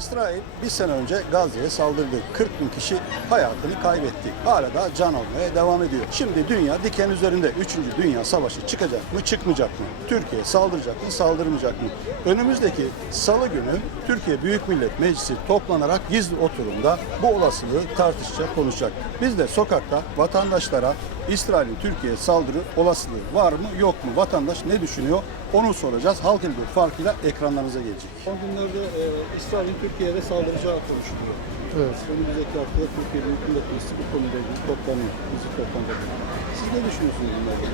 İsrail bir sene önce Gazze'ye saldırdı. 40 bin kişi hayatını kaybetti. Hala da can almaya devam ediyor. Şimdi dünya diken üzerinde 3. Dünya Savaşı çıkacak mı çıkmayacak mı? Türkiye saldıracak mı saldırmayacak mı? Önümüzdeki salı günü Türkiye Büyük Millet Meclisi toplanarak gizli oturumda bu olasılığı tartışacak, konuşacak. Biz de sokakta vatandaşlara İsrail'in Türkiye'ye saldırı olasılığı var mı yok mu? Vatandaş ne düşünüyor? Onu soracağız. Halk bir farkıyla ekranlarınıza gelecek. Son günlerde e, İsrail'in Türkiye'ye saldıracağı konuşuluyor. Evet. Önümüzdeki haftada Türkiye Büyük Millet Meclisi bu konuyla ilgili toplanıyor. Bizi toplanacak. Siz ne düşünüyorsunuz bunlarla?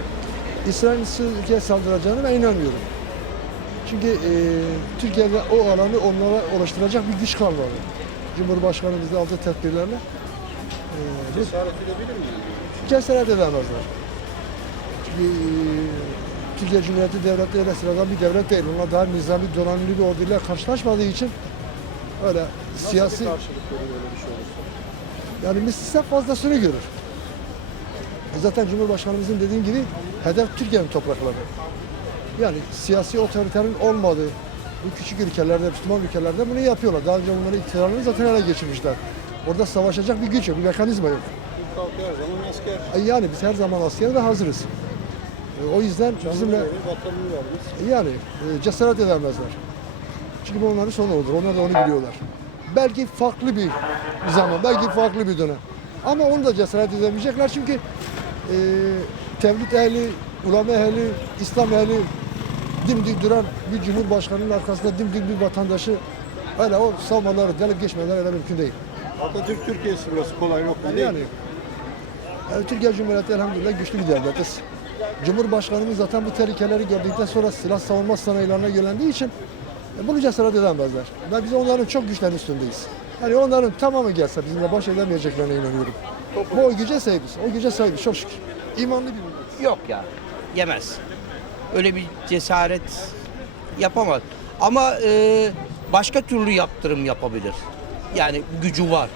İsrail'in Türkiye'ye saldıracağına ben inanmıyorum. Çünkü e, Türkiye'de o alanı onlara oluşturacak bir güç kalmadı. Cumhurbaşkanımız da aldığı tedbirlerle e, Cesaret edebilir mi? Cesaret edemezler. Çünkü Türkiye Cumhuriyeti devleti öyle sıradan bir devlet değil. Onlar daha nizami, donanımlı bir orduyla karşılaşmadığı için öyle siyasi Nasıl karşılık öyle bir şey olursa? yani mislinden fazlasını görür. E Zaten Cumhurbaşkanımızın dediğim gibi hedef Türkiye'nin toprakları. Yani siyasi otoriterin olmadığı bu küçük ülkelerde, Müslüman ülkelerde bunu yapıyorlar. Daha önce bunları iktidarını zaten ele geçirmişler. Orada savaşacak bir güç yok, bir mekanizma yok. Halkı her zaman asker. E Yani biz her zaman asker ve hazırız. E O yüzden Canını bizimle verir, vermez. yani e, cesaret edemezler. Çünkü onların sonu olur. Onlar da onu biliyorlar. Belki farklı bir zaman, belki farklı bir dönem. Ama onu da cesaret edemeyecekler çünkü e, tevhid ehli, ulama ehli, İslam ehli dimdik duran bir cumhurbaşkanının arkasında dimdik bir vatandaşı öyle o savmaları delip geçmeleri öyle mümkün değil. Atatürk Türkiye'si burası kolay lokma değil. Yani, yani Türkiye Cumhuriyeti elhamdülillah güçlü bir devletiz. Cumhurbaşkanımız zaten bu tehlikeleri gördükten sonra silah savunma sanayilerine yönlendiği için e, bunu cesaret edemezler. Ve biz onların çok güçlerin üstündeyiz. Yani onların tamamı gelse bizimle baş edemeyeceklerine inanıyorum. Bu o güce sahibiz. O güce sahibiz çok şükür. İmanlı bir millet. Yok ya. Yemez. Öyle bir cesaret yapamaz. Ama e, başka türlü yaptırım yapabilir. Yani gücü var.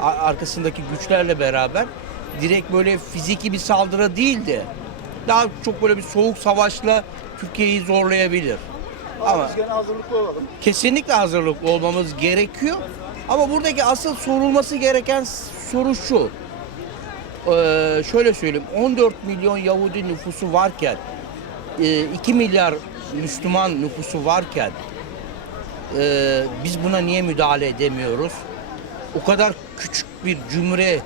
Arkasındaki güçlerle beraber direkt böyle fiziki bir saldırı değil de daha çok böyle bir soğuk savaşla Türkiye'yi zorlayabilir. Ama Biz gene hazırlıklı olalım. kesinlikle hazırlıklı olmamız gerekiyor. Ama buradaki asıl sorulması gereken soru şu. Ee, şöyle söyleyeyim. 14 milyon Yahudi nüfusu varken, e, 2 milyar Müslüman nüfusu varken e, biz buna niye müdahale edemiyoruz? O kadar küçük bir cümle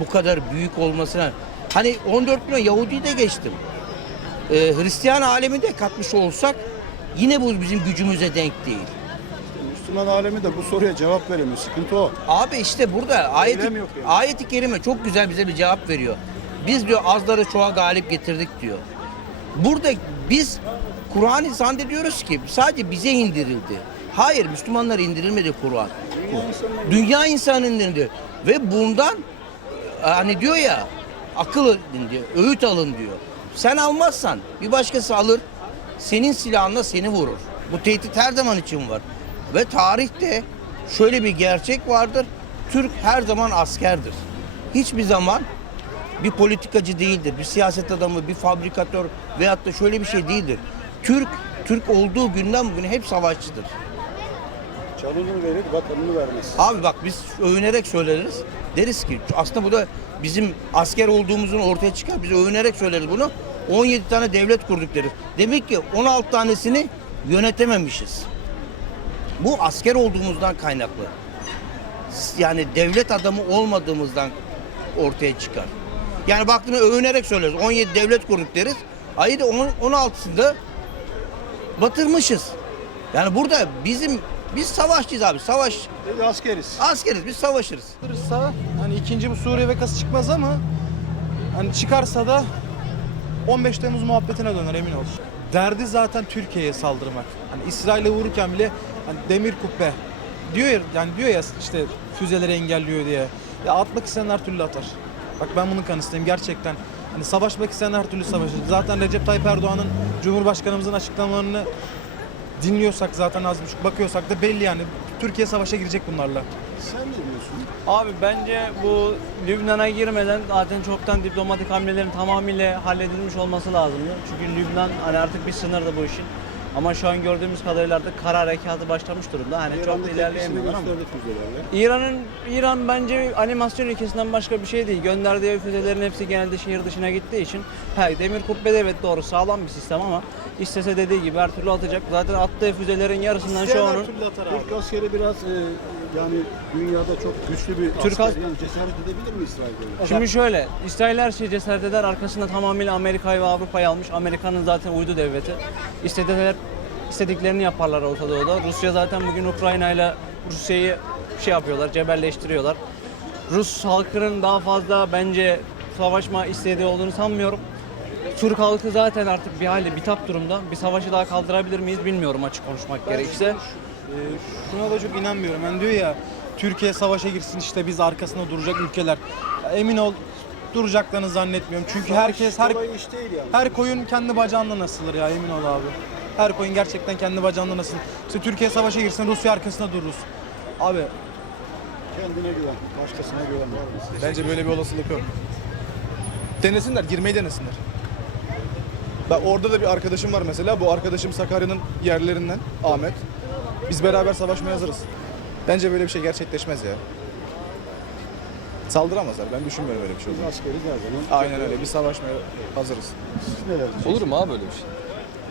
bu kadar büyük olmasına hani 14 milyon Yahudi de geçtim. Ee, Hristiyan alemi de katmış olsak yine bu bizim gücümüze denk değil. Müslüman alemi de bu soruya cevap veremiyor. Sıkıntı o. Abi işte burada ayet yani. ayet-i kerime çok güzel bize bir cevap veriyor. Biz diyor azları çoğa galip getirdik diyor. Burada biz Kur'an'ı zannediyoruz ki sadece bize indirildi. Hayır Müslümanlar indirilmedi Kur'an. Dünya insanı indirildi. Ve bundan hani diyor ya akıl edin diyor, öğüt alın diyor. Sen almazsan bir başkası alır, senin silahınla seni vurur. Bu tehdit her zaman için var. Ve tarihte şöyle bir gerçek vardır. Türk her zaman askerdir. Hiçbir zaman bir politikacı değildir, bir siyaset adamı, bir fabrikatör veyahut da şöyle bir şey değildir. Türk, Türk olduğu günden bugüne hep savaşçıdır. Canını verir, vatanını vermez. Abi bak biz övünerek söyleriz. Deriz ki aslında bu da bizim asker olduğumuzun ortaya çıkar. Biz övünerek söyleriz bunu. 17 tane devlet kurduk deriz. Demek ki 16 tanesini yönetememişiz. Bu asker olduğumuzdan kaynaklı. Yani devlet adamı olmadığımızdan ortaya çıkar. Yani baktığında övünerek söyleriz. 17 devlet kurduk deriz. Ayı da 16'sında batırmışız. Yani burada bizim biz savaşçıyız abi. Savaş Biz askeriz. askeriz. Biz savaşırız. Saldırırsa hani ikinci bir Suriye vakası çıkmaz ama hani çıkarsa da 15 Temmuz muhabbetine döner emin ol. Derdi zaten Türkiye'ye saldırmak. Hani İsrail'e vururken bile hani demir kubbe diyor ya yani diyor ya işte füzeleri engelliyor diye. Ya atmak isteyen her türlü atar. Bak ben bunun kanısındayım gerçekten. Hani savaşmak isteyen her türlü savaşır. Zaten Recep Tayyip Erdoğan'ın Cumhurbaşkanımızın açıklamalarını dinliyorsak zaten az buçuk bakıyorsak da belli yani. Türkiye savaşa girecek bunlarla. Sen ne diyorsun? Abi bence bu Lübnan'a girmeden zaten çoktan diplomatik hamlelerin tamamıyla halledilmiş olması lazımdı. Çünkü Lübnan hani artık bir sınırdı bu işin. Ama şu an gördüğümüz kadarıyla artık kara harekatı başlamış durumda. Hani çok da ilerleyemiyorlar ama. İran'ın İran bence animasyon ülkesinden başka bir şey değil. Gönderdiği füzelerin hepsi genelde şehir dışına gittiği için he, demir kubbede evet doğru sağlam bir sistem ama istese dediği gibi her türlü atacak. Zaten attığı füzelerin yarısından şu onun Türk askeri biraz e, yani dünyada çok güçlü bir Türk asker. as- Yani cesaret edebilir mi İsrail böyle? Şimdi şöyle, İsrail her şeyi cesaret eder, arkasında tamamıyla Amerika'yı ve Avrupa'yı almış. Amerika'nın zaten uydu devleti. İstediler, istediklerini yaparlar Orta Doğu'da. Rusya zaten bugün Ukrayna ile Rusya'yı şey yapıyorlar, cebelleştiriyorlar. Rus halkının daha fazla bence savaşma istediği olduğunu sanmıyorum. Türk halkı zaten artık bir hali bitap durumda. Bir savaşı daha kaldırabilir miyiz bilmiyorum açık konuşmak gerekirse. Ee, şuna da çok inanmıyorum. Yani diyor ya Türkiye savaşa girsin işte biz arkasında duracak ülkeler. Emin ol duracaklarını zannetmiyorum. Çünkü herkes her her koyun kendi bacağından asılır ya emin ol abi. Her koyun gerçekten kendi bacağından asılır. İşte Türkiye savaşa girsin Rusya arkasında dururuz. Abi Kendine güven, başkasına güven var? Bence böyle bir olasılık yok. Denesinler, girmeyi denesinler. Ben orada da bir arkadaşım var mesela. Bu arkadaşım Sakarya'nın yerlerinden Ahmet. Biz beraber savaşmaya hazırız. Bence böyle bir şey gerçekleşmez ya. Saldıramazlar. Ben düşünmüyorum öyle bir şey Biz olduğunu. askeriz her zaman. Aynen öyle. Biz savaşmaya hazırız. Siz neler? Olur mu abi böyle bir şey?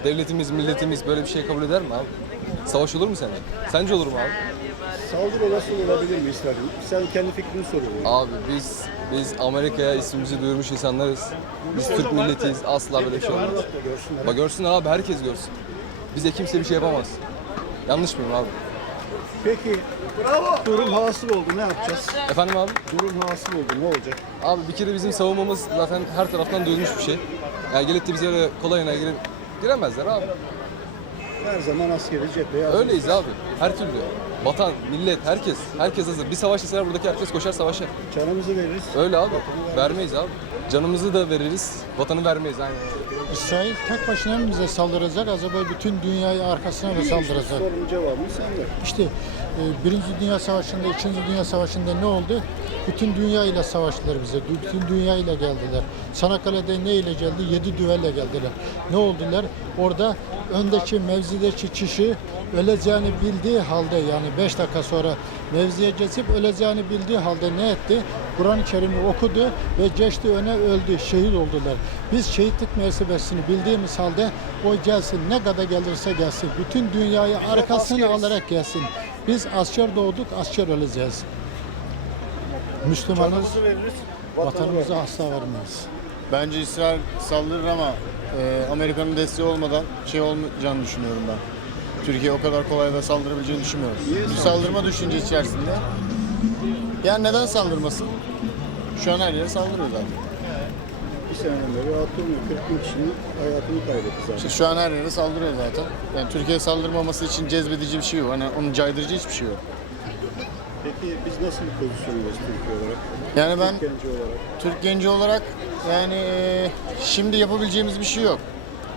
Devletimiz, milletimiz böyle bir şey kabul eder mi abi? Savaş olur mu sence? Sence olur mu abi? Saldırı olası olabilir mi İsrail'in? Sen kendi fikrini soruyorsun. Abi biz biz Amerika'ya ismimizi duyurmuş insanlarız. Biz Türk milletiyiz. Asla böyle bir şey olmaz. Bak görsünler abi herkes görsün. Bize kimse bir şey yapamaz. Yanlış mıyım abi? Peki durum hasıl oldu ne yapacağız? Efendim abi? Durum hasıl oldu ne olacak? Abi bir kere bizim savunmamız zaten her taraftan duyulmuş bir şey. Yani gelip de bize öyle kolayına girip giremezler abi. Her zaman askeri cepheye hazır. Öyleyiz abi. Her türlü. Vatan, millet, herkes. Herkes hazır. Bir savaş deseler buradaki herkes koşar savaşa. Canımızı veririz. Öyle abi. Vermeyiz abi. Canımızı da veririz. Vatanı vermeyiz aynen. İsrail tek başına mı bize saldıracak? Acaba bütün dünyayı arkasına mı saldıracak? Sorunun cevabını sen ver. İşte Birinci Dünya Savaşı'nda, İkinci Dünya Savaşı'nda ne oldu? Bütün dünya ile savaştılar bize. Bütün dünya ile geldiler. Çanakkale'de ne ile geldi? Yedi düvelle geldiler. Ne oldular? Orada öndeki mevzideki kişi öleceğini bildiği halde yani 5 dakika sonra mevziye geçip öleceğini bildiği halde ne etti? Kur'an-ı Kerim'i okudu ve geçti öne öldü, şehit oldular. Biz şehitlik mertebesini bildiğimiz halde o gelsin, ne kadar gelirse gelsin. Bütün dünyayı arkasına alarak gelsin. Biz asker doğduk, asker öleceğiz. Müslümanız, Canımızı veririz. Vatanımızı asla vermeyiz. Bence İsrail saldırır ama e, Amerika'nın desteği olmadan şey olmayacağını düşünüyorum ben. Türkiye o kadar kolay da saldırabileceğini düşünmüyorum. Bir saldırma düşünce içerisinde. Yani neden saldırmasın? Şu an her yere saldırıyor zaten. Seneden beri durmuyor. 40 bin kişinin hayatını kaybetti zaten. İşte şu an her yere saldırıyor zaten. Yani Türkiye saldırmaması için cezbedici bir şey yok. Hani onun caydırıcı hiçbir şey yok. Peki biz nasıl bir pozisyondayız Türkiye olarak? Yani ben Türk genci olarak. Türk genci olarak yani e, şimdi yapabileceğimiz bir şey yok.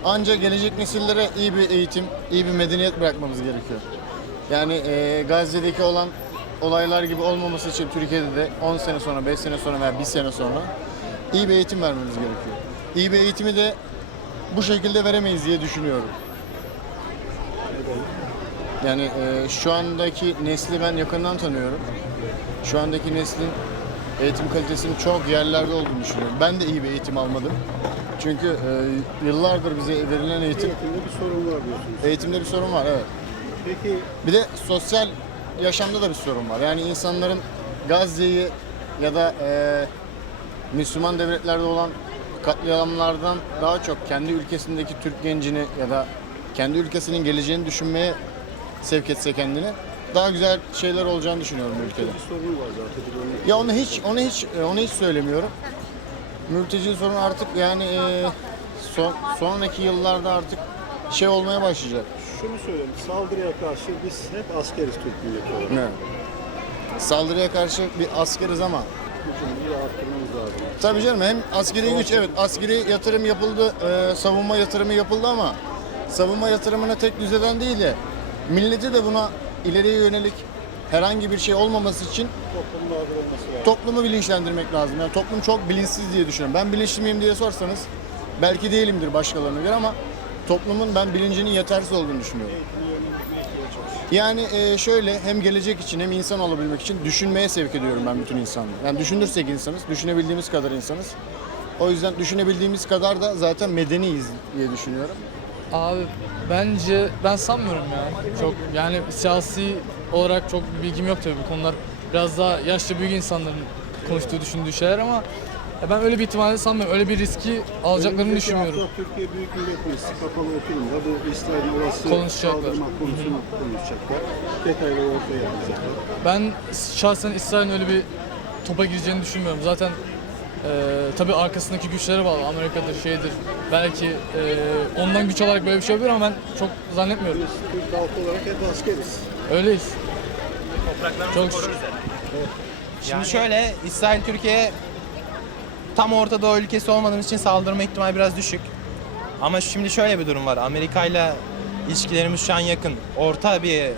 Ancak gelecek nesillere iyi bir eğitim, iyi bir medeniyet bırakmamız gerekiyor. Yani e, Gazze'deki olan olaylar gibi olmaması için Türkiye'de de 10 sene sonra, 5 sene sonra veya 1 sene sonra iyi bir eğitim vermemiz gerekiyor. İyi bir eğitimi de bu şekilde veremeyiz diye düşünüyorum. Yani e, şu andaki nesli ben yakından tanıyorum. Şu andaki neslin eğitim kalitesinin çok yerlerde olduğunu düşünüyorum. Ben de iyi bir eğitim almadım. Çünkü e, yıllardır bize verilen eğitim, Eğitimde bir sorun var diyorsunuz. eğitimde bir sorun var evet. Peki Bir de sosyal yaşamda da bir sorun var. Yani insanların Gazze'yi ya da e, Müslüman devletlerde olan katliamlardan daha çok kendi ülkesindeki Türk gencini ya da kendi ülkesinin geleceğini düşünmeye sevk etse kendini daha güzel şeyler olacağını düşünüyorum ülkede. sorun var zaten. Ya onu hiç onu hiç onu hiç söylemiyorum. Mülteci sorunu artık yani e, son, sonraki yıllarda artık şey olmaya başlayacak. Şunu söyleyeyim. Saldırıya karşı biz hep askeriz Türk milleti olarak. Ne? Saldırıya karşı bir askeriz ama Gücümüzü de arttırmamız lazım. tabii canım hem askeri güç evet askeri yatırım yapıldı, e, savunma yatırımı yapıldı ama savunma yatırımına tek düzeden değil de milleti de buna ileriye yönelik herhangi bir şey olmaması için Toplumun hazır olması lazım. toplumu bilinçlendirmek lazım. Yani toplum çok bilinçsiz diye düşünüyorum. Ben bilinçli miyim diye sorsanız belki değilimdir başkalarına göre ama toplumun ben bilincinin yetersiz olduğunu düşünüyorum. Yani e, şöyle hem gelecek için hem insan olabilmek için düşünmeye sevk ediyorum ben bütün insanları. Yani düşünürsek insanız, düşünebildiğimiz kadar insanız. O yüzden düşünebildiğimiz kadar da zaten medeniyiz diye düşünüyorum. Abi bence ben sanmıyorum ya. Çok yani siyasi olarak çok bir bilgim yok tabii bu konular. Biraz daha yaşlı büyük insanların konuştuğu, düşündüğü şeyler ama ya ben öyle bir ihtimali sanmıyorum. Öyle bir riski alacaklarını Önümüzdeki düşünmüyorum. hafta Türkiye Büyük Millet Meclisi kapalı oturumda bu İsrail'in olası Konuşacaklar. konusunu konuşacaklar. Detayları ortaya yapacaklar. Ben şahsen İsrail'in öyle bir topa gireceğini düşünmüyorum. Zaten e, tabii arkasındaki güçlere bağlı. Amerika'dır, şeydir. Belki e, ondan güç alarak böyle bir şey yapıyor ama ben çok zannetmiyorum. Biz Türk halkı olarak hep askeriz. Öyleyiz. Çok şükür. Şimdi şöyle İsrail Türkiye tam Orta Doğu ülkesi olmadığımız için saldırma ihtimali biraz düşük. Ama şimdi şöyle bir durum var. Amerika ile ilişkilerimiz şu an yakın. Orta bir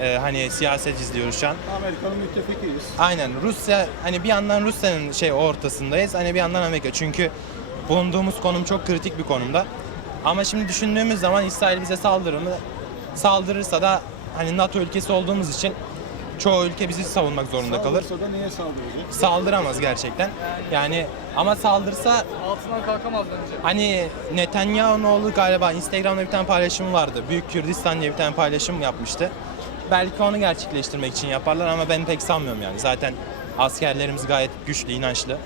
e, hani siyaset izliyoruz şu an. Amerika'nın müttefikiyiz. Aynen Rusya hani bir yandan Rusya'nın şey ortasındayız. Hani bir yandan Amerika. Çünkü bulunduğumuz konum çok kritik bir konumda. Ama şimdi düşündüğümüz zaman İsrail bize saldırır mı? Saldırırsa da hani NATO ülkesi olduğumuz için çoğu ülke bizi savunmak zorunda kalır. Saldırsa da niye saldıracak? Saldıramaz gerçekten. Yani ama saldırsa Altından kalkamaz bence. hani Netanyahu'nun oğlu galiba Instagram'da bir tane paylaşım vardı. Büyük Kürdistan diye bir tane paylaşım yapmıştı. Belki onu gerçekleştirmek için yaparlar ama ben pek sanmıyorum yani. Zaten askerlerimiz gayet güçlü, inançlı.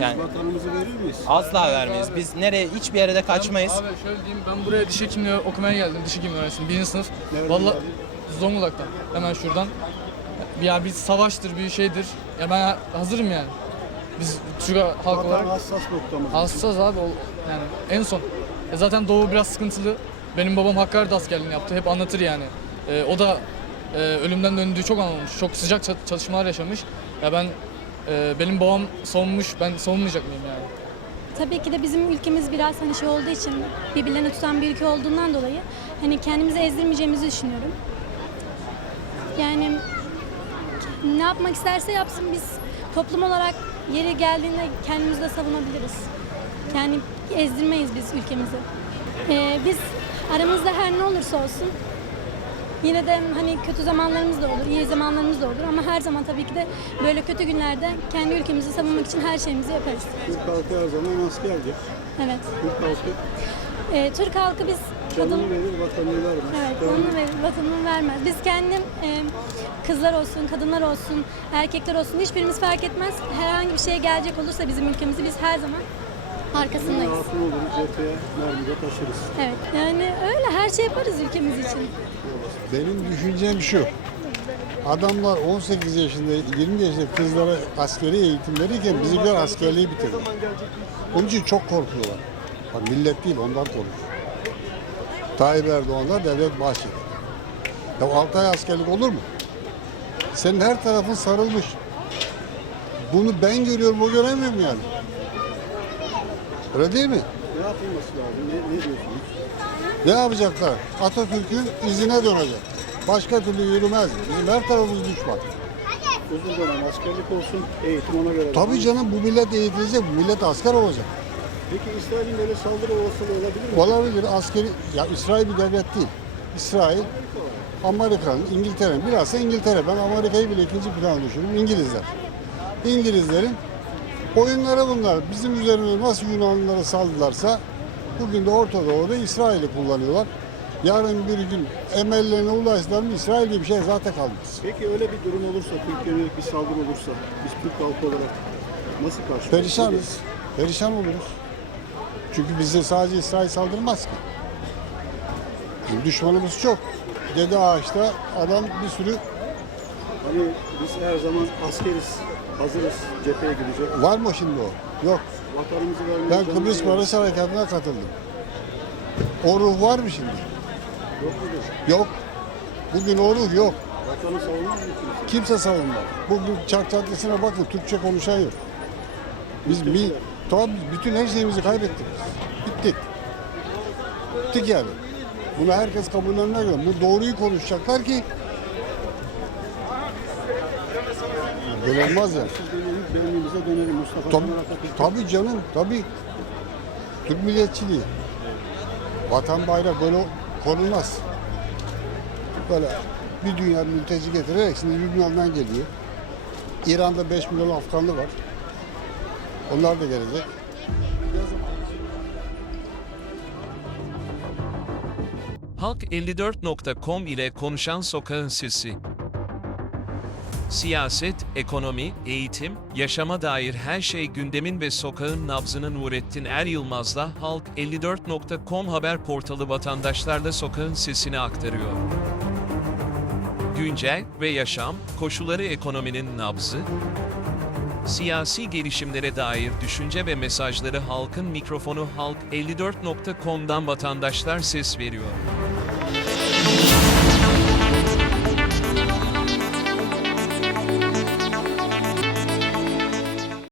Yani Vatanımızı verir miyiz? asla vermeyiz. Biz nereye hiçbir yere de kaçmayız. Abi şöyle diyeyim ben buraya diş hekimliği okumaya geldim. Diş hekimliği öğrencisiyim. Birinci sınıf. Nereden Vallahi geldin? Zonguldak'tan. Hemen şuradan. Ya bir savaştır, bir şeydir. Ya ben hazırım yani. Biz Türk halk olarak hassas noktamız. hassas abi. o- Yani en son. E zaten Doğu biraz sıkıntılı. Benim babam Hakkari'de askerliğini yaptı. Hep anlatır yani. E, o da e, ölümden döndüğü çok anlamış. Çok sıcak çat- çalışmalar yaşamış. Ya ben e, benim babam savunmuş. Ben savunmayacak mıyım yani? Tabii ki de bizim ülkemiz biraz hani şey olduğu için birbirlerini tutan bir ülke olduğundan dolayı hani kendimizi ezdirmeyeceğimizi düşünüyorum. Yani ne yapmak isterse yapsın biz toplum olarak yeri geldiğinde kendimizi de savunabiliriz. Yani ezdirmeyiz biz ülkemizi. Ee, biz aramızda her ne olursa olsun yine de hani kötü zamanlarımız da olur, iyi zamanlarımız da olur ama her zaman tabii ki de böyle kötü günlerde kendi ülkemizi savunmak için her şeyimizi yaparız. Türk halkı her zaman askerdir. Evet. Türk halkı Ee, Türk halkı biz kadın canını verir, vatanını vermez. evet onu verir, vatanını vermez. Biz kendim e, kızlar olsun, kadınlar olsun, erkekler olsun hiçbirimiz fark etmez. Herhangi bir şey gelecek olursa bizim ülkemizi biz her zaman arkasındayız. Oluruz, cepheye taşırız. Evet. Yani öyle her şey yaparız ülkemiz için. Benim düşüncem şu. Adamlar 18 yaşında, 20 yaşında kızlara askeri eğitim verirken bizimkiler askerliği bitirdi. Onun için çok korkuyorlar. Ha, millet değil ondan korkuyor. Tayyip Erdoğan'la Devlet Bahçeli. Ya 6 ay askerlik olur mu? Senin her tarafın sarılmış. Bunu ben görüyorum, o göremiyor mu yani? Öyle değil mi? Ne yapılması lazım? Ne, ne diyorsunuz? Ne yapacaklar? Atatürk'ün izine dönecek. Başka türlü yürümez. Bizim her tarafımız düşman. Uzun dönem askerlik olsun, eğitim ona göre. Tabii canım bu millet eğitilecek, bu millet asker olacak. Peki İsrail'in böyle saldırı olasılığı olabilir mi? Olabilir askeri, ya İsrail bir devlet değil. İsrail, Amerika'nın, İngiltere'nin, bilhassa İngiltere. Ben Amerika'yı bile ikinci plana düşürüyorum. İngilizler. İngilizlerin oyunları bunlar. Bizim üzerimize nasıl Yunanlılara saldılarsa bugün de Orta Doğu'da İsrail'i kullanıyorlar. Yarın bir gün emellerine ulaştılar mı İsrail diye bir şey zaten kalmaz. Peki öyle bir durum olursa, Türkiye'ye bir saldırı olursa, biz Türk halkı olarak nasıl karşılarız? Perişanız. Perişan oluruz. Çünkü bize sadece İsrail saldırmaz ki. Bizim düşmanımız çok. Dede Ağaç'ta adam bir sürü Hani biz her zaman askeriz, hazırız, cepheye gidecek. var mı şimdi o? Yok. Vatanımızı vermeye Ben canımızı Kıbrıs veririz. Barış Harekatı'na katıldım. O ruh var mı şimdi? Yok mudur? Yok. Bugün o ruh yok. Vatanı savunmaz mı kimse? Kimse savunmaz. Bugün Çark Caddesi'ne bakın Türkçe konuşan yok. Biz mi, tabii bütün her şeyimizi kaybettik. biz. Bittik. Bittik yani. Bunu herkes kabullerine göre. Bu doğruyu konuşacaklar ki Böyle olmaz ya. Tabii, tabii canım, tabii. Türk milliyetçiliği. Vatan bayrak böyle konulmaz. Böyle bir dünya mülteci getirerek şimdi Lübnan'dan geliyor. İran'da 5 milyon Afganlı var. Onlar da gelecek. Halk54.com ile konuşan sokağın sesi. Siyaset, ekonomi, eğitim, yaşama dair her şey gündemin ve sokağın nabzını Nurettin Er Yılmaz'la Halk54.com haber portalı vatandaşlarla sokağın sesini aktarıyor. Güncel ve yaşam, koşulları ekonominin nabzı, siyasi gelişimlere dair düşünce ve mesajları halkın mikrofonu halk54.com'dan vatandaşlar ses veriyor.